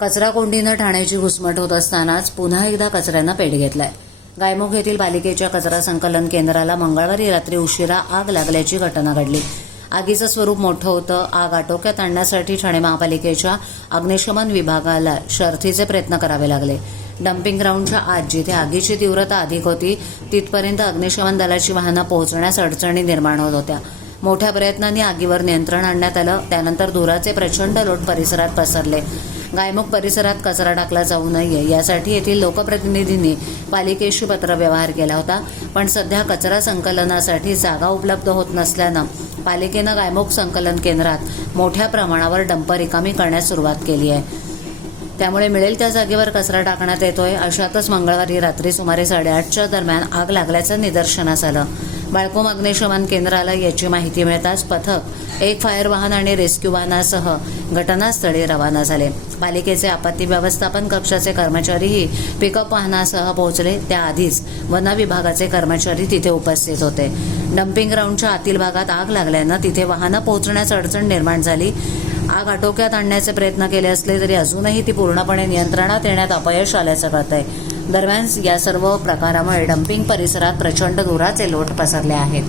कचरा कोंडीनं ठाण्याची घुसमट होत असतानाच पुन्हा एकदा कचऱ्यानं पेट घेतलाय। गायमुख येथील पालिकेच्या कचरा संकलन केंद्राला मंगळवारी रात्री उशिरा आग लागल्याची घटना घडली। आगीचं स्वरूप मोठं होतं। आग आटोक्यात आणण्यासाठी ठाणे महापालिकेच्या अग्निशमन विभागाला शर्थीचे प्रयत्न करावे लागले। डम्पिंग ग्राउंडच्या आत जिथे आगीची तीव्रता अधिक होती तिथपर्यंत अग्निशमन दलाची वाहनं पोहोचण्यास अडचणी निर्माण होत होत्या। मोठ्या प्रयत्नांनी आगीवर नियंत्रण आणण्यात आलं। त्यानंतर धुराचे प्रचंड लोट परिसरात पसरले। गायमुख परिसरात कचरा टाकला जाऊ नये यासाठी येथील लोकप्रतिनिधींनी पालिकेशी पत्रव्यवहार केला होता, पण सध्या कचरा संकलनासाठी जागा उपलब्ध होत नसल्यानं पालिकेनं गायमुख संकलन केंद्रात मोठ्या प्रमाणावर डंपर रिकामी करण्यास सुरुवात केली आहे। त्यामुळे मिळेल त्या जागेवर कचरा टाकण्यात येतोय। अशातच मंगळवारी रात्री सुमारे 8:30च्या दरम्यान आग लागल्याचं निदर्शनास आलं। बाळकोम अग्निशमन केंद्राला याची माहिती मिळताच पथक, एक फायर वाहन आणि रेस्क्यू वाहनासह घटनास्थळी रवाना झाले। पालिकेचे आपत्ती व्यवस्थापन कक्षाचे कर्मचारीही पिकअप वाहनासह पोहोचले। त्याआधीच वन विभागाचे कर्मचारी तिथे उपस्थित होते। डम्पिंग ग्राउंडच्या आतील भागात आग लागल्यानं तिथे वाहनं पोहोचण्यास अडचण निर्माण झाली। आग आटोक्यात आणण्याचे प्रयत्न केले असले तरी अजूनही ती पूर्णपणे नियंत्रणात येण्यात अपयश आल्याचं कळतंय। दरम्यान या सर्व प्रकारामुळे डम्पिंग परिसरात प्रचंड धुराचे लोट पसरले आहेत।